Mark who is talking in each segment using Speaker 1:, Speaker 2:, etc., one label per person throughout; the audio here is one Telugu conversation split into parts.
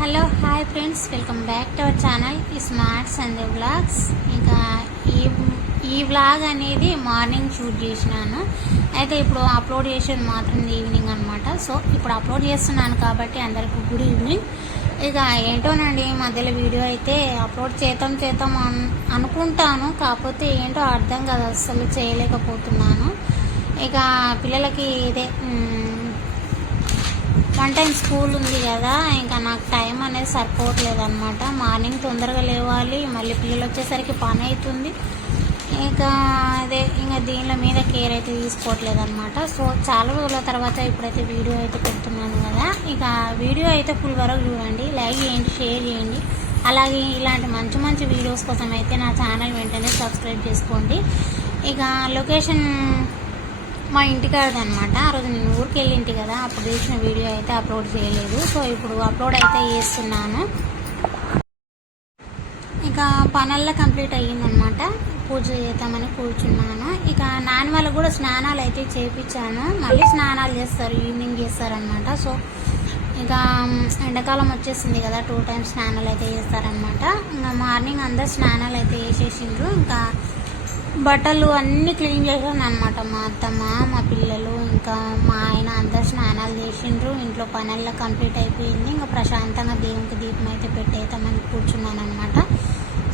Speaker 1: Hello hi friends welcome back to our channel ఈ స్మార్ట్ సండే వ్లాగ్స్. ఇంకా ఈ ఈ వ్లాగ్ అనేది మార్నింగ్ షూట్ చేసినాను. అయితే ఇప్పుడు అప్లోడ్ చేసేది మాత్రం ఈవినింగ్ అనమాట సో ఇప్పుడు అప్లోడ్ చేస్తున్నాను కాబట్టి అందరికీ గుడ్ ఈవినింగ్. ఇక ఏంటోనండి మధ్యలో వీడియో అయితే అప్లోడ్ చేద్దాం చేద్దాం అన్ అనుకుంటాను. కాకపోతే ఏంటో అర్థం కాదు అసలు చేయలేకపోతున్నాను. ఇక పిల్లలకి ఇదే వన్ టైం స్కూల్ ఉంది కదా ఇంకా నాకు టైం అనేది సరిపోవట్లేదు అనమాట మార్నింగ్ తొందరగా లేవాలి మళ్ళీ పిల్లలు వచ్చేసరికి పని అవుతుంది ఇంకా అదే ఇంకా దీనిలో మీద కేర్ అయితే తీసుకోవట్లేదు అనమాట సో చాలా రోజుల తర్వాత ఇప్పుడైతే వీడియో అయితే పెడుతున్నాను కదా. ఇక వీడియో అయితే ఫుల్ వరకు చూడండి లైక్ చేయండి షేర్ చేయండి. అలాగే ఇలాంటి మంచి మంచి వీడియోస్ కోసం అయితే నా ఛానల్ వెంటనే సబ్స్క్రైబ్ చేసుకోండి. ఇక లొకేషన్ మా ఇంటికాడదనమాట ఆ రోజు నేను ఊరికి వెళ్ళింటి కదా అప్పుడు చేసిన వీడియో అయితే అప్లోడ్ చేయలేదు. సో ఇప్పుడు అప్లోడ్ అయితే చేస్తున్నాను. ఇక పనల్లా కంప్లీట్ అయ్యిందనమాట. పూజ చేద్దామని కూర్చున్నాను. ఇక నాన్న వాళ్ళకు కూడా స్నానాలు అయితే చేయించాను మళ్ళీ స్నానాలు చేస్తారు ఈవినింగ్ చేస్తారనమాట. సో ఇక ఎండాకాలం వచ్చేసింది కదా టూ టైమ్స్ స్నానాలు అయితే చేస్తారనమాట. ఇంకా మార్నింగ్ అందరు స్నానాలు అయితే చేసేసిండ్రు. ఇంకా బట్టలు అన్నీ క్లీన్ చేసాను అనమాట మా అత్తమ్మ మా పిల్లలు ఇంకా మా ఆయన అందరు స్నానాలు చేసిండ్రు. ఇంట్లో పనుల్లో కంప్లీట్ అయిపోయింది. ఇంకా ప్రశాంతంగా దేవునికి దీపం అయితే పెట్టేద్దామని కూర్చున్నాను అనమాట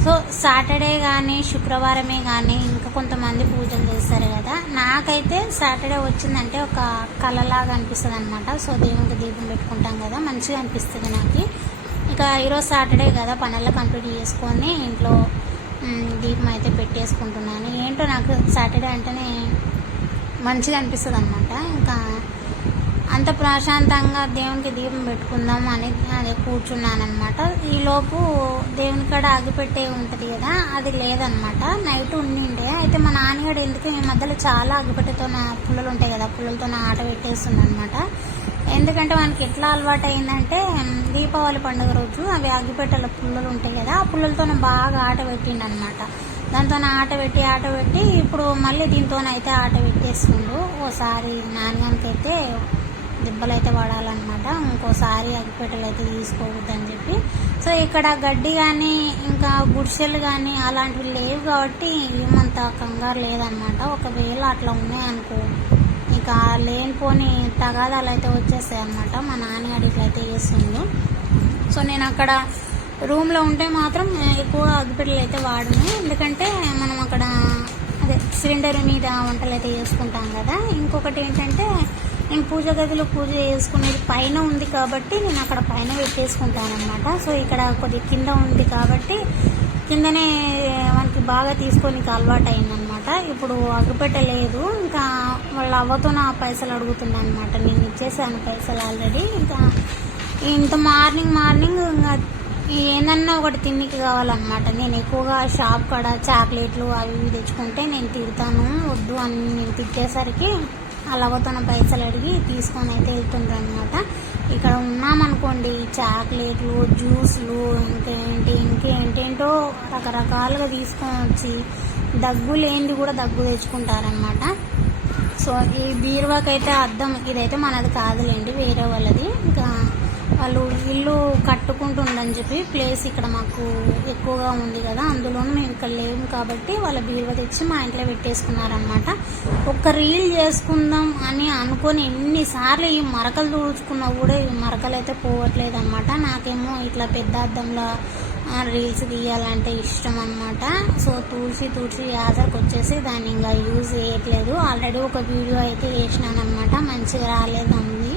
Speaker 1: సో సాటర్డే కానీ శుక్రవారమే కానీ ఇంకా కొంతమంది పూజలు చేస్తారు కదా. నాకైతే సాటర్డే వచ్చిందంటే ఒక కళలాగా అనిపిస్తుంది అనమాట సో దేవునికి దీపం పెట్టుకుంటాం కదా. మంచిగా అనిపిస్తుంది నాకు. ఇక ఈరోజు సాటర్డే కదా పనుల్లో కంప్లీట్ చేసుకొని ఇంట్లో దీపం అయితే పెట్టేసుకుంటున్నాను. ఏంటో నాకు సాటర్డే అంటేనే మంచిగా అనిపిస్తుంది అనమాట ఇంకా అంత ప్రశాంతంగా దేవునికి దీపం పెట్టుకుందాం అని అదే కూర్చున్నాను అనమాట ఈలోపు దేవుని కాడ ఆగిపెట్టే ఉంటుంది కదా అది లేదనమాట నైట్ ఉండిండే. అయితే మా నాన్నగాడు ఎందుకు ఈ మధ్యలో చాలా అగిపెట్టెతో పుల్లలు ఉంటాయి కదా పుల్లలతో ఆట పెట్టేస్తుంది అనమాట ఎందుకంటే మనకి ఎట్లా అలవాటు అయిందంటే దీపావళి పండుగ రోజు అవి అగ్గిపెట్టెల పుల్లలు ఉంటాయి కదా ఆ పుల్లలతో బాగా ఆట పెట్టిండు అనమాట దాంతో ఆట పెట్టి ఆట పెట్టి ఇప్పుడు మళ్ళీ దీంతోనైతే ఆట పెట్టేస్తుండు. ఓసారి నాన్నగానికి దెబ్బలు అయితే పడాలన్నమాట. ఇంకోసారి అగ్గిపెట్టెలు అయితే తీసుకోవద్దని చెప్పి. సో ఇక్కడ గడ్డి కానీ ఇంకా గుడిసెలు కానీ అలాంటివి లేవు కాబట్టి ఏమంత కంగారు లేదనమాట ఒకవేళ అట్లా ఉన్నాయనుకో. ఇంకా లేనిపోని తగాదాలు అయితే వచ్చేస్తాయి అనమాట మా నాన్నగారు ఇట్లయితే చేస్తుండు. సో నేను అక్కడ రూమ్లో ఉంటే మాత్రం ఎక్కువ అగ్గిపెట్టెలు అయితే వాడను. ఎందుకంటే మనం అక్కడ అదే సిలిండర్ మీద వంటలు అయితే చేసుకుంటాం కదా. ఇంకొకటి ఏంటంటే నేను పూజ గదిలో పూజ చేసుకునేది పైన ఉంది కాబట్టి నేను అక్కడ పైన పెట్టేసుకుంటాను అనమాట సో ఇక్కడ కొద్ది కింద ఉంది కాబట్టి కిందనే మనకి బాగా తీసుకొని అలవాటు అయిందనమాట ఇప్పుడు అగ్గిపెట్ట లేదు. ఇంకా వాళ్ళ అవ్వతో నా పైసలు అడుగుతున్నాను అనమాట నేను ఇచ్చేసాను పైసలు ఆల్రెడీ ఇంకా ఇంత మార్నింగ్ మార్నింగ్ ఇంకా ఏదన్నా ఒకటి తిన్నికి కావాలన్నమాట. నేను ఎక్కువగా షాప్ కాడ చాక్లెట్లు అవి ఇవి తెచ్చుకుంటే నేను తిడతాను. వద్దు అని నేను తిట్టేసరికి అలాగతోన పైసలు అడిగి తీసుకొని అయితే వెళ్తుండ్రు అనమాట ఇక్కడ ఉన్నామనుకోండి చాక్లెట్లు జ్యూస్లు ఇంకేంటి ఇంకేంటేంటో రకరకాలుగా తీసుకొని వచ్చి దగ్గు లేనిది కూడా దగ్గు తెచ్చుకుంటారనమాట సో ఈ బీరువాకైతే అద్దం ఇదైతే మనది కాదులేండి వేరే వాళ్ళది. ఇంకా వాళ్ళు ఇల్లు కట్టుకుంటుండని చెప్పి ప్లేస్ ఇక్కడ మాకు ఎక్కువగా ఉంది కదా అందులోనూ మేము ఇక్కడ లేము కాబట్టి వాళ్ళ బీరువా తెచ్చి మా ఇంట్లో పెట్టేసుకున్నారనమాట ఒక రీల్ చేసుకుందాం అని అనుకొని ఎన్నిసార్లు ఈ మరకలు దూడుచుకున్నా కూడా ఈ మరకలు అయితే పోవట్లేదు అనమాట నాకేమో ఇట్లా పెద్ద అద్దంలో రీల్స్ తీయాలంటే ఇష్టం అనమాట సో తుడిచి తుడిచి యాసరికి వచ్చేసి దాన్ని ఇంకా యూజ్ చేయట్లేదు. ఆల్రెడీ ఒక వీడియో అయితే వేసినాను అనమాట మంచిగా రాలేదు అంది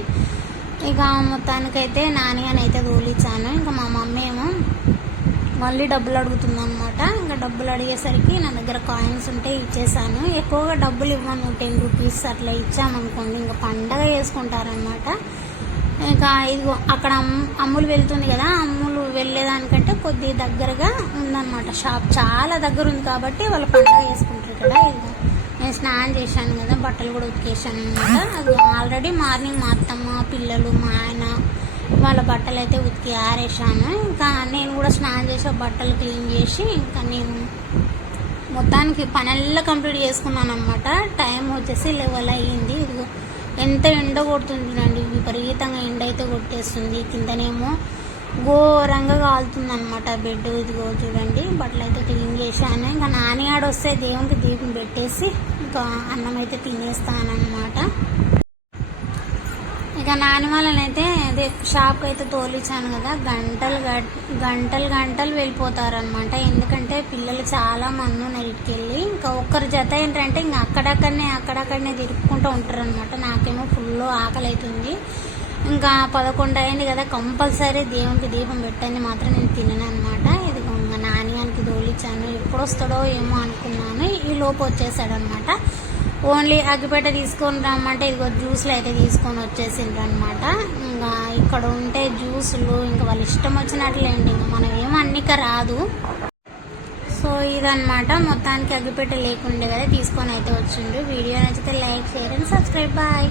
Speaker 1: ఇక మొత్తానికైతే నాన్నగాని అయితే తోలిచ్చాను. ఇంకా మా మమ్మీ ఏమో మళ్ళీ డబ్బులు అడుగుతుంది అనమాట ఇంకా డబ్బులు అడిగేసరికి నా దగ్గర కాయిన్స్ ఉంటే ఇచ్చేసాను. ఎక్కువగా డబ్బులు ఇవ్వను. టెన్ రూపీస్ అట్లా ఇచ్చామనుకోండి. ఇంకా పండగ చేసుకుంటారనమాట ఇంకా ఇదిగో అక్కడ అమ్- అమ్ములు వెళ్తుంది కదా. అమ్ములు వెళ్ళేదానికంటే కొద్ది దగ్గరగా ఉందన్నమాట. షాప్ చాలా దగ్గర ఉంది కాబట్టి వాళ్ళు పండగ చేసుకుంటారు కదా ఇదిగో నేను స్నానం చేశాను కదా బట్టలు కూడా ఉతికేసాను అనమాట అది ఆల్రెడీ మార్నింగ్ మా అత్తమ్మ పిల్లలు మా ఆయన వాళ్ళ బట్టలు అయితే ఉతికి ఆరేసాను ఇంకా నేను కూడా స్నానం చేసి బట్టలు క్లీన్ చేసి ఇంకా నేను మొత్తానికి పనెల్లా కంప్లీట్ చేసుకున్నాను అనమాట టైం వచ్చేసి లెవెల్ అయ్యింది. ఇదిగో ఎంత ఎండ కొడుతుంది చూడండి విపరీతంగా ఎండ అయితే కొట్టేస్తుంది. కిందనేమో గో ఘోరంగా కాలుతుంది అనమాట బెడ్ ఇదిగో చూడండి. బట్టలు అయితే క్లీన్ చేశాను. ఇంకా నాని ఆడ వస్తే దేవునికి దీపం పెట్టేసి ఇంకా అన్నం అయితే తినేస్తానమాట ఇక నాని వాళ్ళని అయితే అదే షాప్కి అయితే తోలిచ్చాను కదా. గంటలు గంటలు గంటలు వెళ్ళిపోతారనమాట ఎందుకంటే పిల్లలు చాలా మంది నైట్కి వెళ్ళి ఇంకా ఒక్కరి జత ఏంటంటే ఇంకా అక్కడక్కడనే అక్కడక్కడనే తిరుపుకుంటూ ఉంటారు అనమాట నాకేమో ఫుల్ ఆకలి అవుతుంది ఇంకా పదకొండు అయింది కదా కంపల్సరీ దేవునికి దీపం పెట్టని మాత్రం నేను తినను అనమాట ఇది ఇంకా నాని తోలిచ్చాను ఎప్పుడు వస్తాడో ఏమో అనుకున్నాను. ఈ లోపు వచ్చేసాడు అనమాట ఓన్లీ అగ్గిపెట్ట తీసుకొని రమ్మంటే ఇదిగో జ్యూస్లు అయితే తీసుకొని వచ్చేసిండ్రు అనమాట ఇంకా ఇక్కడ ఉంటే జ్యూసులు ఇంకా వాళ్ళు ఇష్టం వచ్చినట్లేండి. ఇంకా మనం ఏం అన్నిక రాదు. సో ఇదనమాట మొత్తానికి అగ్గిపెట్ట లేకుండే కదా తీసుకొని అయితే వచ్చిండ్రు వీడియో నచ్చితే like share and subscribe. Bye.